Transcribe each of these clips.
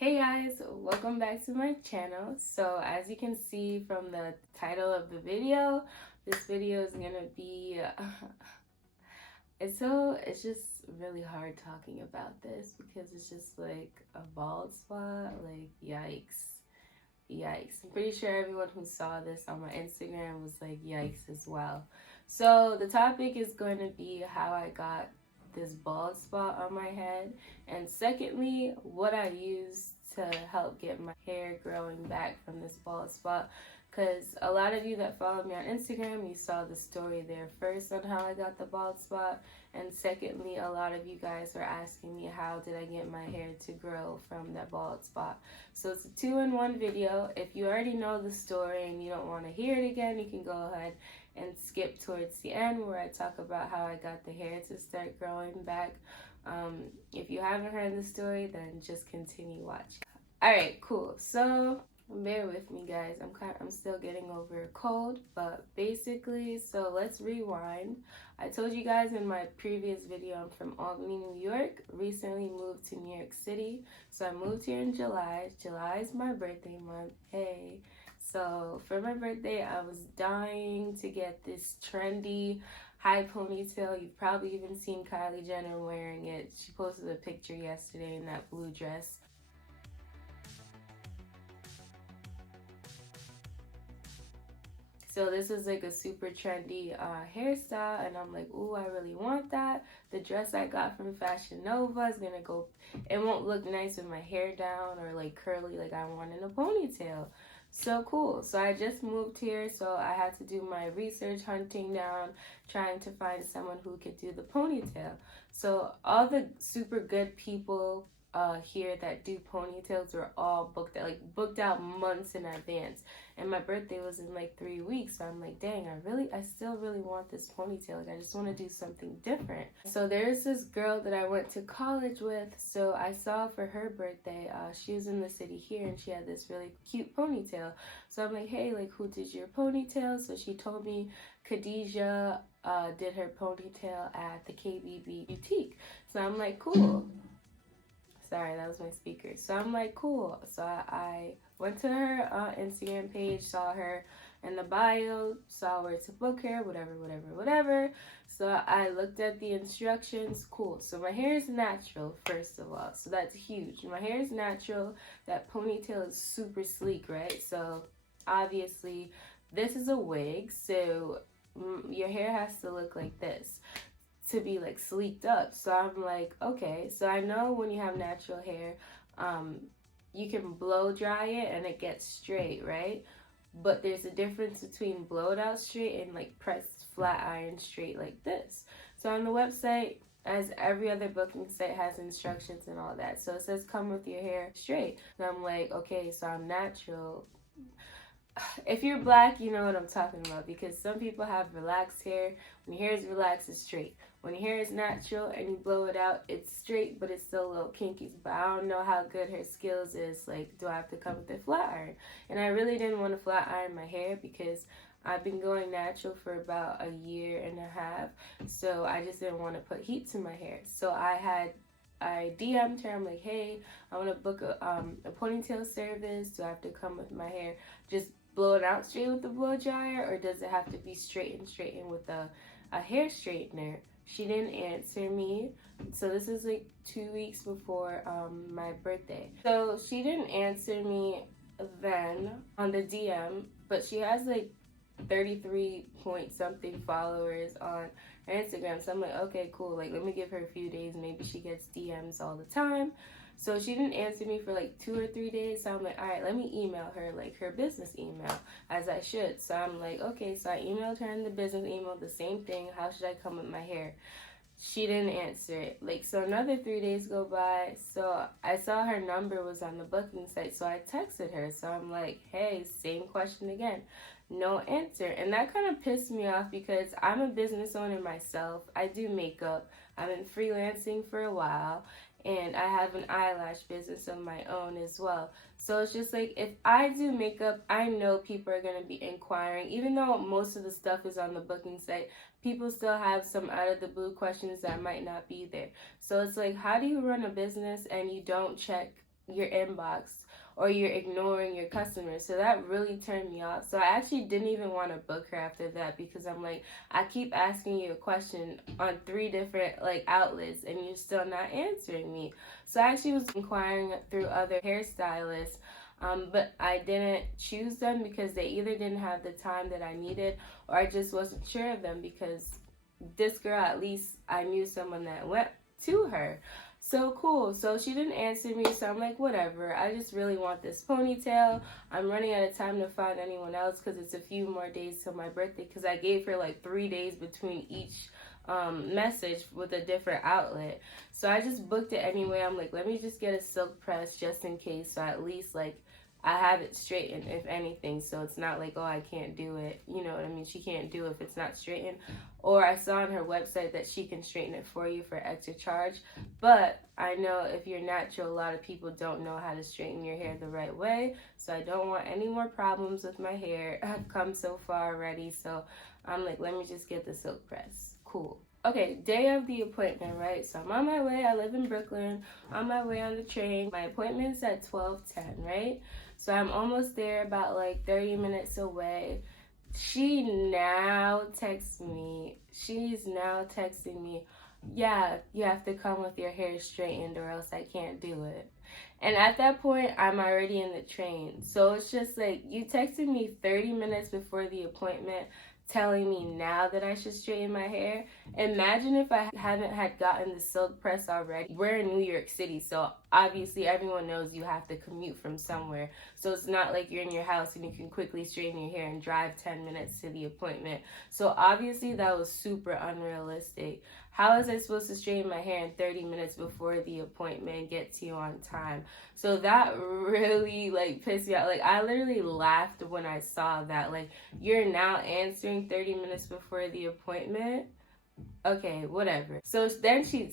Hey guys, welcome back to my channel. So as you can see from the title of the video, this video is gonna be it's just really hard talking about this because it's just like a bald spot. Like yikes. I'm pretty sure everyone who saw this on my Instagram was like yikes as well. So the topic is going to be how I got this bald spot on my head, and secondly, what I used to help get my hair growing back from this bald spot. Because a lot of you that follow me on Instagram, you saw the story there first on how I got the bald spot, and secondly, a lot of you guys are asking me how did I get my hair to grow from that bald spot. So it's a 2-in-1 video. If you already know the story and you don't want to hear it again, you can go ahead and skip towards the end where I talk about how I got the hair to start growing back. If you haven't heard the story, then just continue watching. Alright, cool. So bear with me guys, I'm still getting over a cold, but basically, so let's rewind. I told you guys in my previous video I'm from Albany, New York. Recently moved to New York City, so I moved here in July. July is my birthday month. Hey, so for my birthday I was dying to get this trendy high ponytail. You've probably even seen Kylie Jenner wearing it. She posted a picture yesterday in that blue dress. So this is like a super trendy hairstyle, and I'm like, ooh, I really want that. The dress I got from Fashion Nova is gonna go, it won't look nice with my hair down or like curly like I want in a ponytail. So cool. So I just moved here, so I had to do my research, hunting down, trying to find someone who could do the ponytail. So all the super good people here that do ponytails were all booked out months in advance, and my birthday was in like 3 weeks. So I'm like, dang, I still really want this ponytail. Like, I just want to do something different. So there's this girl that I went to college with, so I saw for her birthday, she was in the city here and she had this really cute ponytail. So I'm like, hey, like, who did your ponytail? So she told me Khadijah did her ponytail at the KBBOUTIQUE. So I'm like, cool. Sorry, that was my speaker. So I'm like, cool. So I went to her Instagram page, saw her in the bio, saw where to book her, whatever. So I looked at the instructions. Cool. So my hair is natural, first of all. So that's huge. My hair is natural. That ponytail is super sleek, right? So obviously this is a wig. So your hair has to look like this to be like sleeked up. So I'm like, okay, so I know when you have natural hair, you can blow dry it and it gets straight, right? But there's a difference between blowed out straight and like pressed flat iron straight like this. So on the website, as every other booking site, has instructions and all that. So it says come with your hair straight. And I'm like, okay, so I'm natural. If you're black, you know what I'm talking about, because some people have relaxed hair. When your hair is relaxed, it's straight. When your hair is natural and you blow it out, it's straight, but it's still a little kinky. But I don't know how good her skills is. Like, do I have to come with a flat iron? And I really didn't want to flat iron my hair because I've been going natural for about a year and a half. So I just didn't want to put heat to my hair. So I DM'd her. I'm like, hey, I want to book a ponytail service. Do I have to come with my hair just blow it out straight with the blow dryer, or does it have to be straightened with a hair straightener? She didn't answer me. So this is like 2 weeks before my birthday. So she didn't answer me then on the DM, but she has like 33 point something followers on her Instagram. So I'm like, okay, cool. Like, let me give her a few days. Maybe she gets DMs all the time. So she didn't answer me for like 2 or 3 days. So I'm like, all right, let me email her, like her business email, as I should. So I'm like, okay. So I emailed her in the business email, the same thing. How should I come with my hair? She didn't answer it. Like, so another 3 days go by. So I saw her number was on the booking site. So I texted her. So I'm like, hey, same question again. No answer. And that kind of pissed me off because I'm a business owner myself. I do makeup. I've been freelancing for a while. And I have an eyelash business of my own as well. So it's just like, if I do makeup, I know people are going to be inquiring. Even though most of the stuff is on the booking site, people still have some out of the blue questions that might not be there. So it's like, how do you run a business and you don't check your inbox or you're ignoring your customers. So that really turned me off. So I actually didn't even want to book her after that, because I'm like, I keep asking you a question on 3 different like outlets and you're still not answering me. So I actually was inquiring through other hairstylists, but I didn't choose them because they either didn't have the time that I needed, or I just wasn't sure of them, because this girl, at least I knew someone that went to her. So cool. So she didn't answer me, so I'm like, whatever. I just really want this ponytail. I'm running out of time to find anyone else because it's a few more days till my birthday, because I gave her like 3 days between each message with a different outlet. So I just booked it anyway. I'm like, let me just get a silk press just in case, so at least like I have it straightened, if anything, so it's not like, oh, I can't do it. You know what I mean? She can't do it if it's not straightened. Or I saw on her website that she can straighten it for you for extra charge. But I know if you're natural, a lot of people don't know how to straighten your hair the right way. So I don't want any more problems with my hair. I've come so far already. So I'm like, let me just get the silk press. Cool. Okay, day of the appointment, right? So I'm on my way. I live in Brooklyn. On my way on the train. My appointment's at 12:10, right? So I'm almost there, about like 30 minutes away. She now texts me. She's now texting me, yeah, you have to come with your hair straightened or else I can't do it. And at that point, I'm already in the train. So it's just like, you texted me 30 minutes before the appointment telling me now that I should straighten my hair. Imagine if I hadn't had gotten the silk press already. We're in New York City, so obviously everyone knows you have to commute from somewhere. So it's not like you're in your house and you can quickly straighten your hair and drive 10 minutes to the appointment. So obviously that was super unrealistic. How was I supposed to straighten my hair in 30 minutes before the appointment and get to you on time? So that really like pissed me out. Like I literally laughed when I saw that. Like, you're now answering 30 minutes before the appointment? Okay, whatever. So then she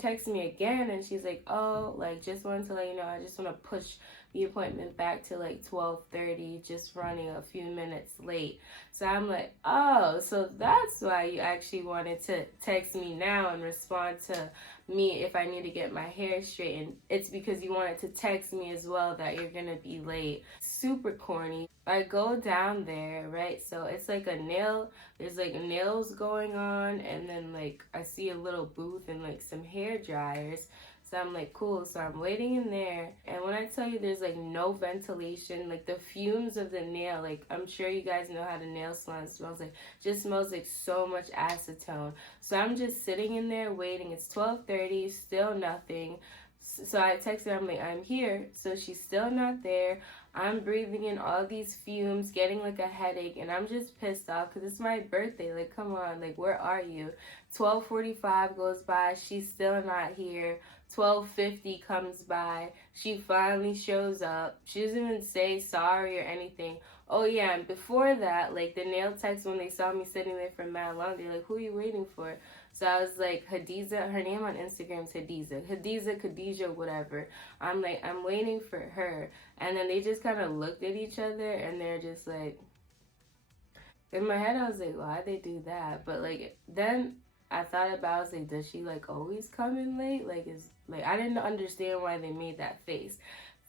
texts me again and she's like, oh, like, just wanted to let you know, I just want to push the appointment back to like 12:30, just running a few minutes late. So I'm like, oh, so that's why you actually wanted to text me now and respond to me if I need to get my hair straightened. It's because you wanted to text me as well that you're gonna be late. Super corny. I go down there, right? So it's like there's like nails going on, and then like I see a little booth and like some hair dryers. So I'm like, cool. So I'm waiting in there. And when I tell you there's like no ventilation, like the fumes of the nail, like I'm sure you guys know how the nail salon smells like. Just smells like so much acetone. So I'm just sitting in there waiting. It's 12:30, still nothing. So I text her, I'm like, I'm here. So she's still not there. I'm breathing in all these fumes, getting like a headache, and I'm just pissed off because it's my birthday. Like, come on, like, where are you? 12:45 goes by, she's still not here. 12:50 comes by, she finally shows up. She doesn't even say sorry or anything. Oh yeah, and before that, like the nail techs, when they saw me sitting there for mad long, they're like, who are you waiting for? So I was like, Khadijah, her name on Instagram is Khadijah, whatever. I'm like, I'm waiting for her. And then they just kind of looked at each other and they're just like, in my head I was like, why'd they do that? But like, then I thought about, I was like, does she like always come in late? Like, I didn't understand why they made that face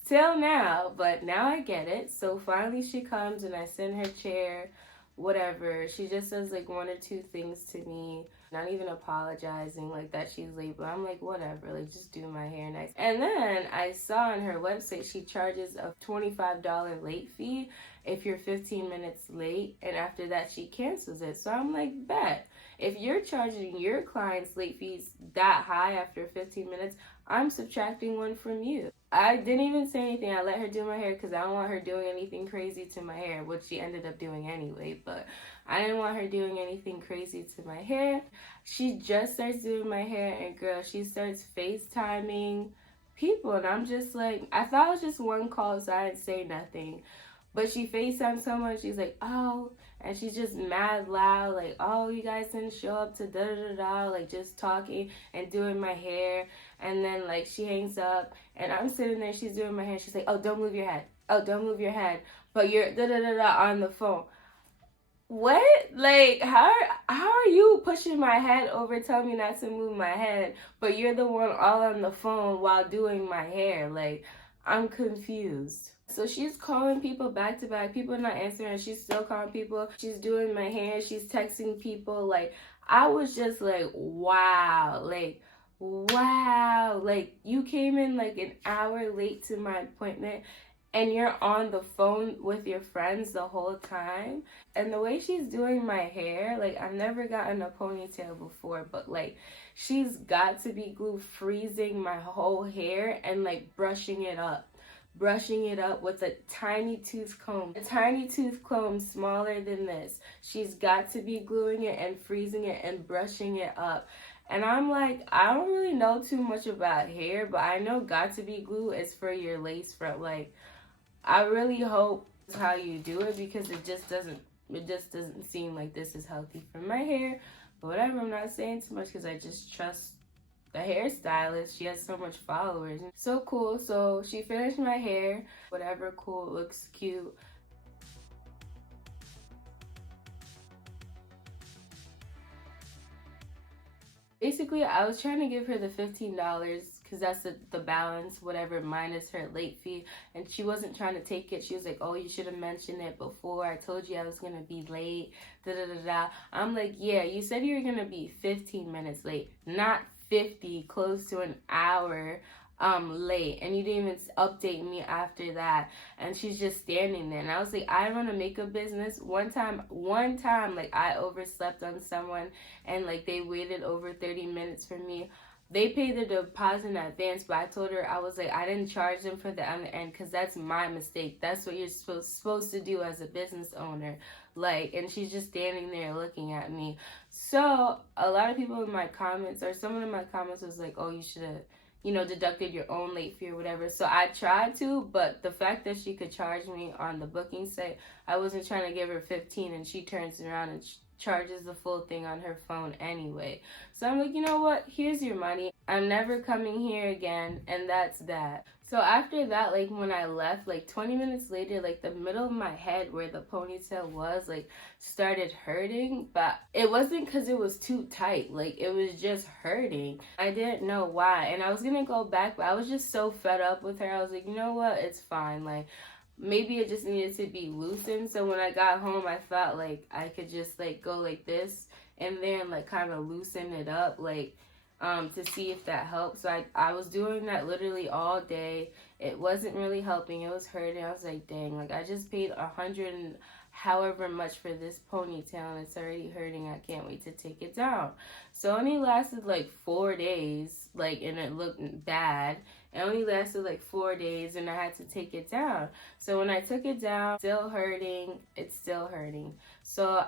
till now, but now I get it. So finally she comes and I send her chair, whatever. She just says like 1 or 2 things to me, not even apologizing like that she's late, but I'm like, whatever, like just do my hair nice. And then I saw on her website she charges a $25 late fee if you're 15 minutes late, and after that she cancels it. So I'm like, bet. If you're charging your clients late fees that high after 15 minutes, I'm subtracting 1 from you. I didn't even say anything. I let her do my hair because I don't want her doing anything crazy to my hair, which she ended up doing anyway, but I didn't want her doing anything crazy to my hair. She just starts doing my hair, and girl, she starts FaceTiming people, and I'm just like, I thought it was just 1 call, so I didn't say nothing. But she FaceTimed someone, she's like, oh, and she's just mad loud, like, oh, you guys didn't show up to da-da-da-da, like, just talking and doing my hair. And then, like, she hangs up, and I'm sitting there, she's doing my hair, she's like, oh, don't move your head. Oh, don't move your head. But you're da-da-da-da on the phone. What? Like, how are you pushing my head over, telling me not to move my head, but you're the one all on the phone while doing my hair? Like, I'm confused. So she's calling people back to back. People are not answering. She's still calling people. She's doing my hair. She's texting people. Like, I was just like, wow. Like, wow. Like, you came in like an hour late to my appointment and you're on the phone with your friends the whole time. And the way she's doing my hair, like, I've never gotten a ponytail before, but like, she's got to be glue freezing my whole hair and like brushing it up with a tiny tooth comb. A tiny tooth comb smaller than this. She's got to be gluing it and freezing it and brushing it up. And I'm like, I don't really know too much about hair, but I know got to be glue is for your lace front. Like, I really hope that's how you do it, because it just doesn't seem like this is healthy for my hair. But whatever, I'm not saying too much because I just trust the hairstylist. She has so much followers. So cool. So she finished my hair. Whatever, cool, looks cute. Basically, I was trying to give her the $15 because that's the balance, whatever, minus her late fee. And she wasn't trying to take it. She was like, oh, you should have mentioned it before. I told you I was going to be late. Da da da da. I'm like, yeah, you said you were going to be 15 minutes late, not 50, close to an hour late, and you didn't even update me after that. And she's just standing there, and I was like, I run a makeup business. One time like, I overslept on someone and like they waited over 30 minutes for me. They paid the deposit in advance, but I told her, I was like, I didn't charge them for the end because that's my mistake. That's what you're supposed to do as a business owner. Like, and she's just standing there looking at me. So a lot of people in my comments, or someone in my comments was like, oh, you should have, deducted your own late fee or whatever. So I tried to, but the fact that she could charge me on the booking site, I wasn't trying to give her 15, and she turns around and charges the full thing on her phone anyway. So I'm like, you know what? Here's your money. I'm never coming here again, and that's that. So after that, like, when I left, like 20 minutes later, like the middle of my head where the ponytail was, like, started hurting, but it wasn't because it was too tight. Like, it was just hurting. I didn't know why, and I was gonna go back, but I was just so fed up with her. I was like, you know what? It's fine. Like, maybe it just needed to be loosened. So when I got home, I thought like I could just like go like this and then like kind of loosen it up, like to see if that helped. So I was doing that literally all day. It wasn't really helping. It was hurting. I was like, dang, like I just paid $100 and however much for this ponytail and it's already hurting. I can't wait to take it down. So it only lasted like 4 days, like, and it looked bad. It only lasted like 4 days and I had to take it down. So when I took it down, still hurting. It's still hurting. So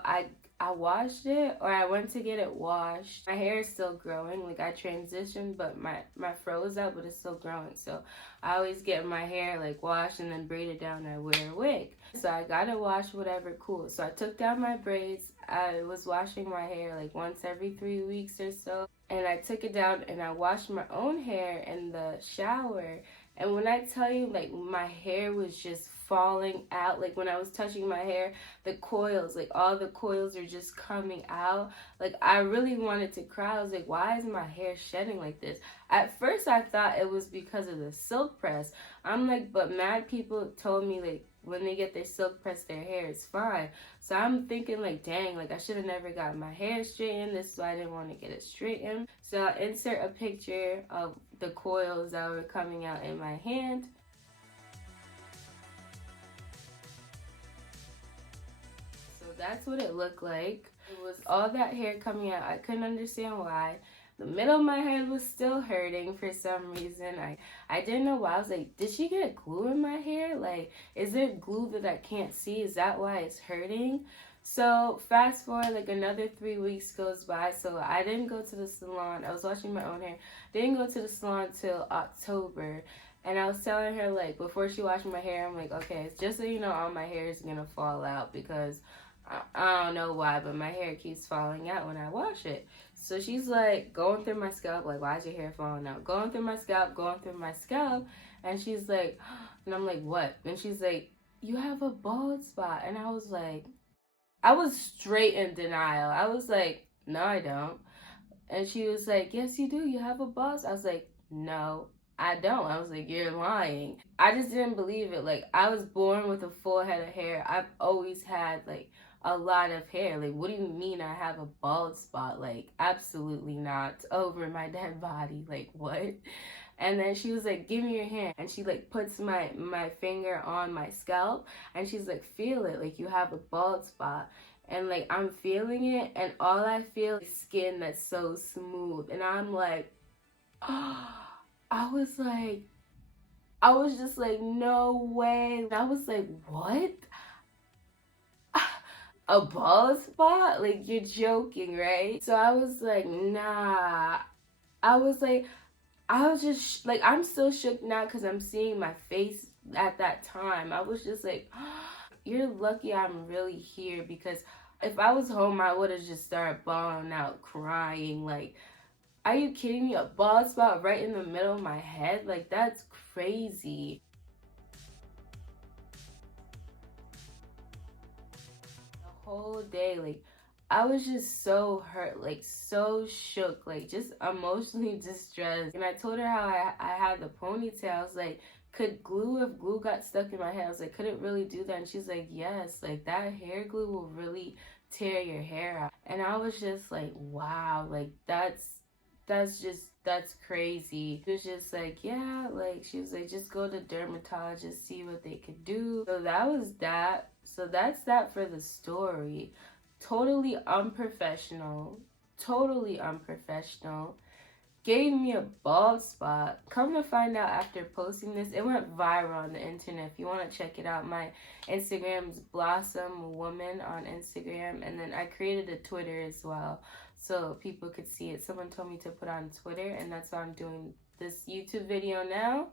I washed it, or I went to get it washed. My hair is still growing. Like, I transitioned, but my fro is out, but it's still growing. So I always get my hair like washed and then braided down and I wear a wig. So I got it washed, whatever, cool. So I took down my braids. I was washing my hair like once every 3 weeks or so. And I took it down and I washed my own hair in the shower. And when I tell you, like, my hair was just falling out. Like, when I was touching my hair, the coils, like, all the coils are just coming out. Like, I really wanted to cry. I was like, why is my hair shedding like this? At first, I thought it was because of the silk press. I'm like, but mad people told me, like, when they get their silk press, their hair is fine. So I'm thinking like, dang, like I should have never got my hair straightened. This is why I didn't want to get it straightened. So I'll insert a picture of the coils that were coming out in my hand. So that's what it looked like. It was all that hair coming out. I couldn't understand why. The middle of my head was still hurting for some reason. I didn't know why. I was like, did she get glue in my hair? Like, is there glue that I can't see? Is that why it's hurting? So fast forward, like another 3 weeks goes by. So I didn't go to the salon. I was washing my own hair. Didn't go to the salon till October. And I was telling her, like, before she washed my hair, I'm like, okay, just so you know, all my hair is going to fall out because I don't know why, but my hair keeps falling out when I wash it. So she's like going through my scalp, like, why is your hair falling out? Going through my scalp, and she's like, and I'm like, what? And she's like, you have a bald spot. And I was like, I was straight in denial. I was like, no, I don't. And she was like, yes, you do. You have a boss. I was like, no, I don't. I was like, you're lying. I just didn't believe it. Like, I was born with a full head of hair. I've always had, like, a lot of hair. Like, what do you mean I have a bald spot? Like, absolutely not. Over my dead body. Like, what? And then she was like, give me your hand. And she like puts my finger on my scalp and she's like, feel it. Like, you have a bald spot. And like, I'm feeling it, and all I feel is skin that's so smooth. And I'm like, oh, I was just like, no way. And I was like, what? A bald spot? Like, you're joking, right? So I was like, nah. I was like, I was just like, I'm still shook now because I'm seeing my face at that time. I was just like, you're lucky I'm really here, because if I was home, I would have just started bawling out, crying. Like, are you kidding me? A bald spot right in the middle of my head? Like, that's crazy. The whole day, like, I was just so hurt, like, so shook, like, just emotionally distressed. And I told her how I had the ponytail. I was like, could glue, if glue got stuck in my head, I was like, could it really do that? And she's like, yes, like, that hair glue will really tear your hair out. And I was just like, wow, like, that's crazy. It was just like, yeah, like, she was like, just go to dermatologist, see what they could do. So that was that. So that's that for the story. Totally unprofessional. Totally unprofessional. Gave me a bald spot. Come to find out, after posting this, it went viral on the internet. If you want to check it out, my Instagram is Blossom Woman on Instagram, and then I created a Twitter as well so people could see it. Someone told me to put on Twitter, and that's why I'm doing this YouTube video now.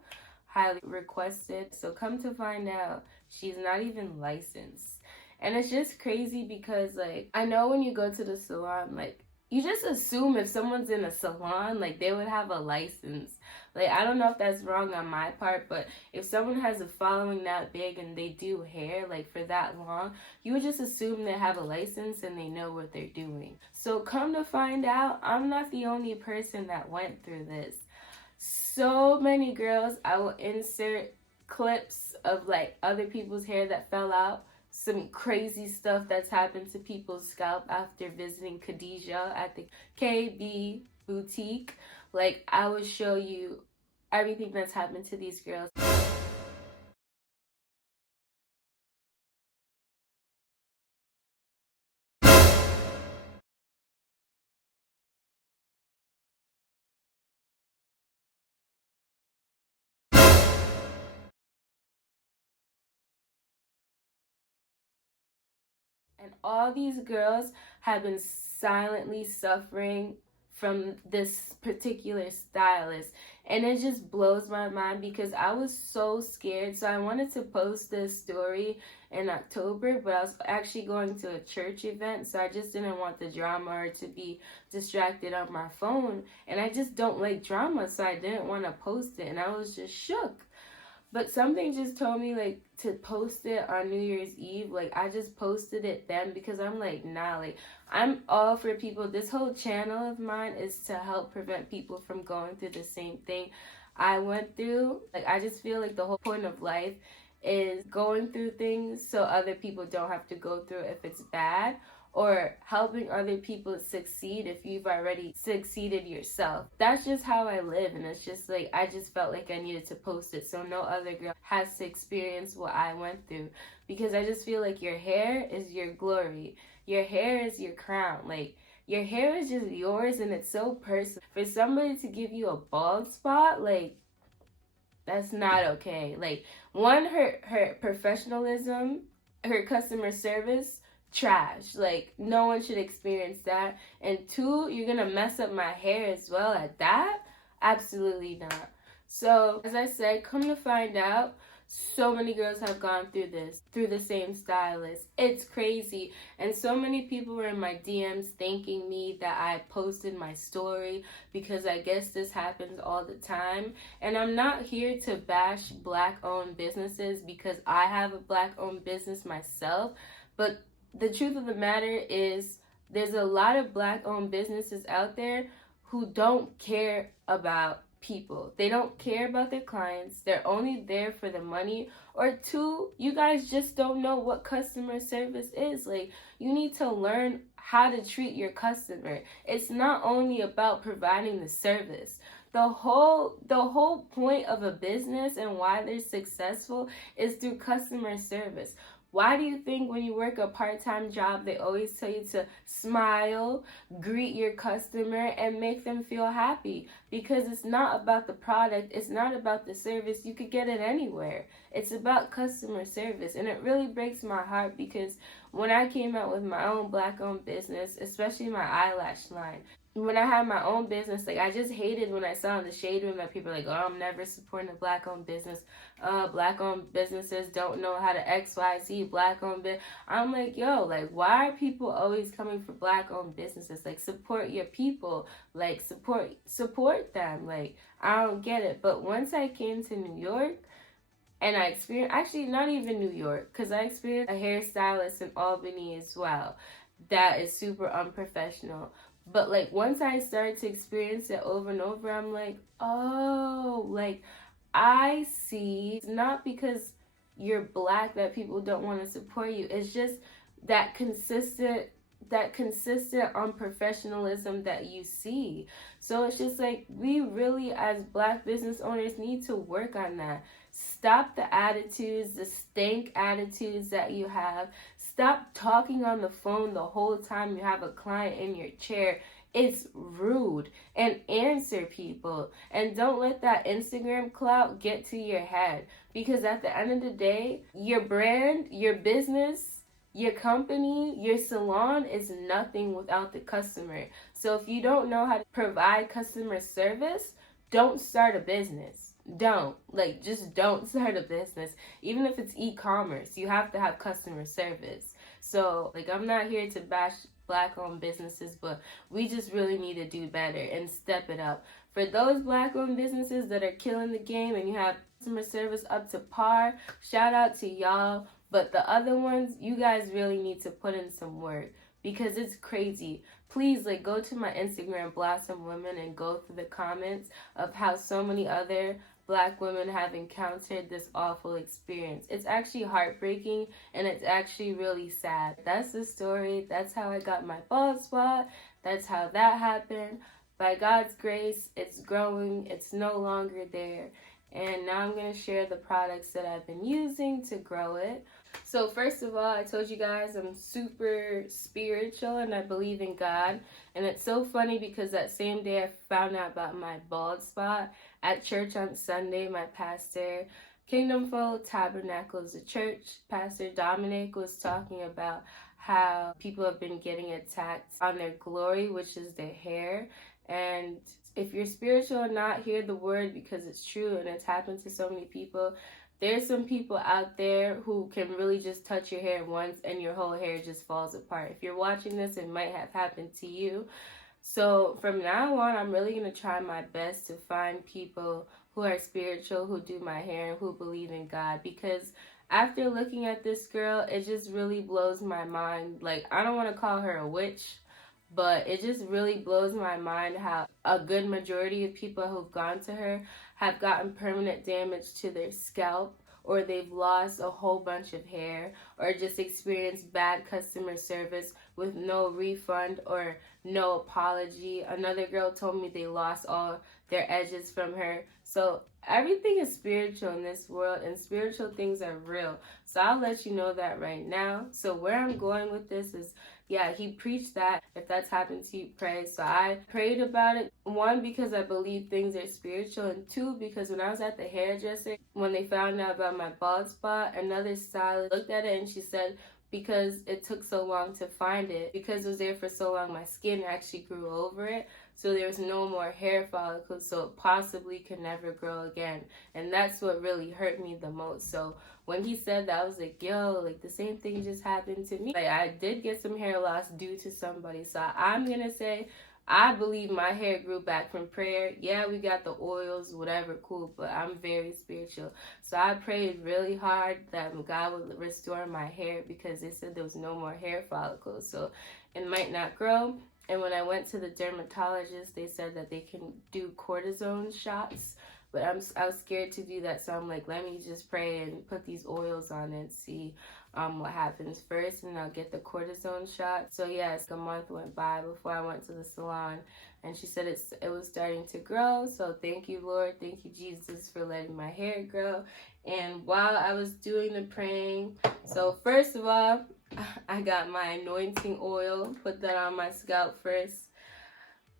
Highly requested. So come to find out, she's not even licensed. And it's just crazy because, like, I know when you go to the salon, like, you just assume if someone's in a salon, like, they would have a license. Like, I don't know if that's wrong on my part, but if someone has a following that big and they do hair, like, for that long, you would just assume they have a license and they know what they're doing. So come to find out, I'm not the only person that went through this. So many girls, I will insert clips of, like, other people's hair that fell out. Some crazy stuff that's happened to people's scalp after visiting Khadijah at the KB Boutique. Like, I will show you everything that's happened to these girls. And all these girls have been silently suffering from this particular stylist. And it just blows my mind because I was so scared. So I wanted to post this story in October, but I was actually going to a church event. So I just didn't want the drama or to be distracted on my phone. And I just don't like drama. So I didn't want to post it. And I was just shook. But something just told me, like, to post it on New Year's Eve. Like, I just posted it then because I'm like, nah, like, I'm all for people. This whole channel of mine is to help prevent people from going through the same thing I went through. Like, I just feel like the whole point of life is going through things so other people don't have to go through it if it's bad, or helping other people succeed if you've already succeeded yourself. That's just how I live, and it's just like, I just felt like I needed to post it so no other girl has to experience what I went through, because I just feel like your hair is your glory. Your hair is your crown. Like, your hair is just yours, and it's so personal. For somebody to give you a bald spot, like, that's not okay. Like, one, her professionalism, her customer service, trash. Like, no one should experience that. And two, you're gonna mess up my hair as well at that? Absolutely not. So, as I said, come to find out, so many girls have gone through this, through the same stylist. It's crazy. And so many people were in my DMs thanking me that I posted my story, because I guess this happens all the time. And I'm not here to bash Black-owned businesses, because I have a Black-owned business myself. But the truth of the matter is there's a lot of Black-owned businesses out there who don't care about people. They don't care about their clients. They're only there for the money. Or two, you guys just don't know what customer service is. Like, you need to learn how to treat your customer. It's not only about providing the service. The whole point of a business and why they're successful is through customer service. Why do you think when you work a part-time job, they always tell you to smile, greet your customer, and make them feel happy? Because it's not about the product. It's not about the service. You could get it anywhere. It's about customer service. And it really breaks my heart because when I came out with my own Black-owned business, especially my eyelash line, when I had my own business, like, I just hated when I saw in the shade room that people were like, oh, I'm never supporting a Black-owned business. Black-owned businesses don't know how to XYZ, Black-owned I'm like, yo, like, why are people always coming for Black-owned businesses? Like, support your people. Like, support them. Like, I don't get it. But once I came to New York, and I experienced, actually not even New York, because I experienced a hairstylist in Albany as well. That is super unprofessional. But, like, once I started to experience it over and over, I'm like, oh, like, I see. It's not because you're Black that people don't want to support you. It's just that consistent unprofessionalism that you see. So it's just like, we really, as Black business owners, need to work on that. Stop the attitudes, the stank attitudes that you have. Stop talking on the phone the whole time you have a client in your chair. It's rude. And answer people. And don't let that Instagram clout get to your head. Because at the end of the day, your brand, your business, your company, your salon is nothing without the customer. So if you don't know how to provide customer service, don't start a business. Just don't start a business. Even if it's e-commerce, you have to have customer service. So, like, I'm not here to bash Black-owned businesses, but we just really need to do better and step it up. For those Black-owned businesses that are killing the game and you have customer service up to par, shout out to y'all. But the other ones, you guys really need to put in some work because it's crazy. Please, like, go to my Instagram, Blossom Women, and go through the comments of how so many other Black women have encountered this awful experience. It's actually heartbreaking and it's actually really sad. That's the story. That's how I got my bald spot. That's how that happened. By God's grace, it's growing. It's no longer there. And now I'm going to share the products that I've been using to grow it. So first of all, I told you guys I'm super spiritual and I believe in God. And it's so funny because that same day I found out about my bald spot at church on Sunday. My pastor, Kingdom Folk Tabernacles, the church, Pastor Dominic, was talking about how people have been getting attacked on their glory, which is their hair. And if you're spiritual or not, hear the word because it's true and it's happened to so many people. There's some people out there who can really just touch your hair once and your whole hair just falls apart. If you're watching this, it might have happened to you. So from now on, I'm really going to try my best to find people who are spiritual, who do my hair, and who believe in God. Because after looking at this girl, it just really blows my mind. Like, I don't want to call her a witch, but it just really blows my mind how a good majority of people who've gone to her have gotten permanent damage to their scalp, or they've lost a whole bunch of hair, or just experienced bad customer service with no refund or no apology. Another girl told me they lost all their edges from her. So everything is spiritual in this world, and spiritual things are real. So I'll let you know that right now. So where I'm going with this is, yeah, he preached that. If that's happened to you, pray. So I prayed about it. One, because I believe things are spiritual. And two, because when I was at the hairdresser, when they found out about my bald spot, another stylist looked at it and she said, because it took so long to find it, because it was there for so long, my skin actually grew over it. So there was no more hair follicles, so it possibly could never grow again. And that's what really hurt me the most. So when he said that, I was like, yo, like, the same thing just happened to me. Like, I did get some hair loss due to somebody. So I'm going to say I believe my hair grew back from prayer. Yeah, we got the oils, whatever, cool, but I'm very spiritual. So I prayed really hard that God would restore my hair, because they said there was no more hair follicles, so it might not grow. And when I went to the dermatologist, they said that they can do cortisone shots, but I was scared to do that, so I'm like, let me just pray and put these oils on and see what happens first, and I'll get the cortisone shot. So yes, a month went by before I went to the salon, and she said it was starting to grow. So thank you, Lord, thank you, Jesus, for letting my hair grow. And while I was doing the praying, so first of all, I got my anointing oil, put that on my scalp first.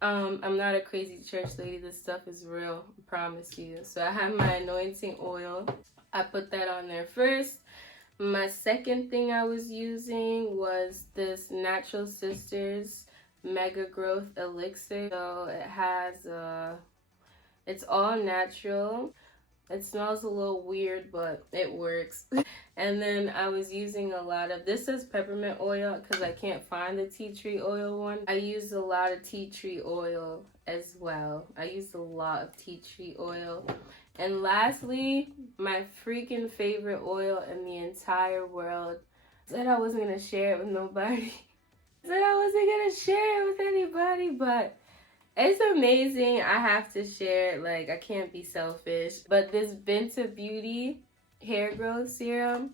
I'm not a crazy church lady. This stuff is real, I promise you. So I have my anointing oil. I put that on there first. My second thing I was using was this Natural Sisters Mega Growth Elixir. So it has it's all natural. It smells a little weird, but it works. And then I was using a lot of, this is peppermint oil because I can't find the tea tree oil one. I used a lot of tea tree oil as well. I used a lot of tea tree oil. And lastly, my freaking favorite oil in the entire world. I said I wasn't going to share it with nobody. I said I wasn't going to share it with anybody, but it's amazing. I have to share it. Like, I can't be selfish. But this Benta Beauty hair growth serum,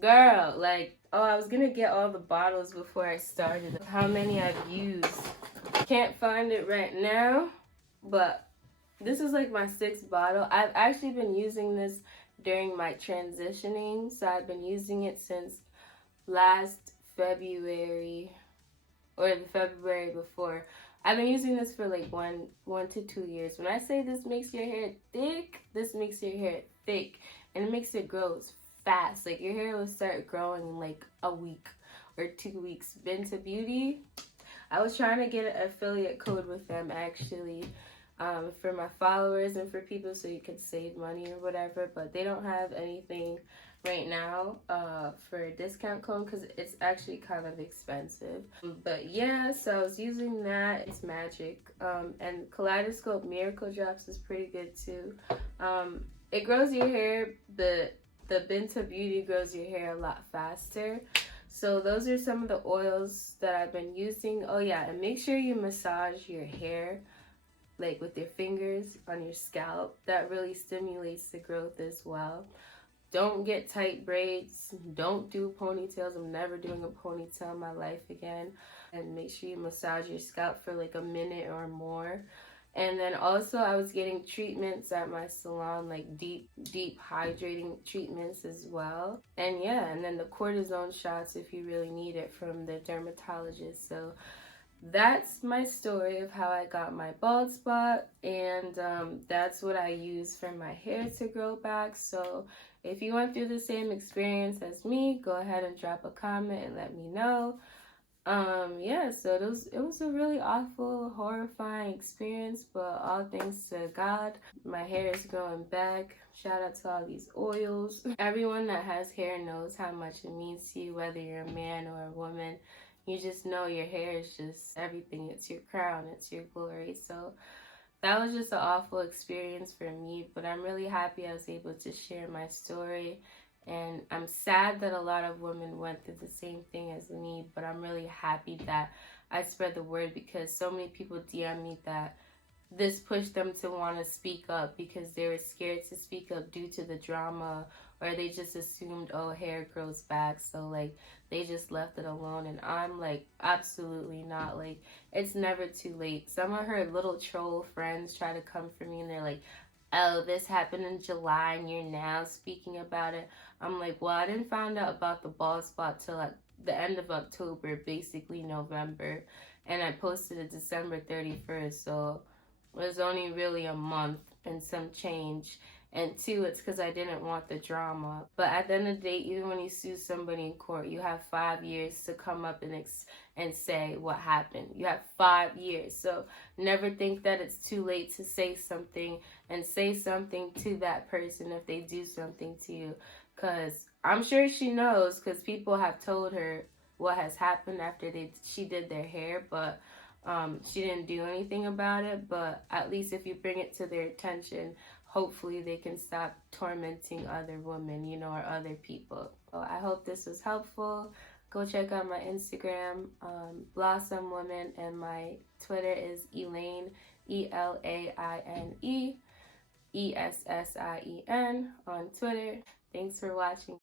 girl, like, oh, I was gonna get all the bottles before I started. How many I've used. Can't find it right now, but this is like my 6th bottle. I've actually been using this during my transitioning. So I've been using it since last February, or the February before. I've been using this for like one to 2 years. When I say this makes your hair thick, this makes your hair thick. And it makes it grow fast. Like, your hair will start growing in like a week or 2 weeks. Benta Beauty, I was trying to get an affiliate code with them actually, for my followers and for people, so you could save money or whatever. But they don't have anything right now for a discount code because it's actually kind of expensive. But yeah, so I was using that. It's magic. And Kaleidoscope Miracle Drops is pretty good too. It grows your hair. The Benta Beauty grows your hair a lot faster. So those are some of the oils that I've been using. Oh yeah, and make sure you massage your hair, like with your fingers on your scalp. That really stimulates the growth as well. Don't get tight braids. Don't do ponytails. I'm never doing a ponytail in my life again. And make sure you massage your scalp for like a minute or more. And then also I was getting treatments at my salon, like deep hydrating treatments as well. And yeah, and then the cortisone shots if you really need it from the dermatologist. So that's my story of how I got my bald spot, and that's what I use for my hair to grow back. So if you went through the same experience as me, go ahead and drop a comment and let me know. Yeah, so it was a really awful, horrifying experience, but all thanks to God, my hair is growing back. Shout out to all these oils. Everyone that has hair knows how much it means to you, whether you're a man or a woman. You just know your hair is just everything. It's your crown, it's your glory. So that was just an awful experience for me, but I'm really happy I was able to share my story. And I'm sad that a lot of women went through the same thing as me, but I'm really happy that I spread the word, because so many people DM me that this pushed them to want to speak up because they were scared to speak up due to the drama, or they just assumed, oh, hair grows back, so like they just left it alone. And I'm like, absolutely not. Like, it's never too late. Some of her little troll friends try to come for me and they're like, oh, this happened in July and you're now speaking about it. I'm like, well, I didn't find out about the bald spot till like the end of October, basically November, and I posted it December 31st, so it was only really a month and some change. And 2, it's because I didn't want the drama. But at the end of the day, even when you sue somebody in court, you have 5 years to come up and say what happened. You have 5 years. So never think that it's too late to say something, and say something to that person if they do something to you. Because I'm sure she knows, because people have told her what has happened after she did their hair. But She didn't do anything about it, but at least if you bring it to their attention, hopefully they can stop tormenting other women, you know, or other people. So I hope this was helpful. Go check out my Instagram, Blossom Woman, and my Twitter is Elaine, ELAINE, ESSIEN on Twitter. Thanks for watching.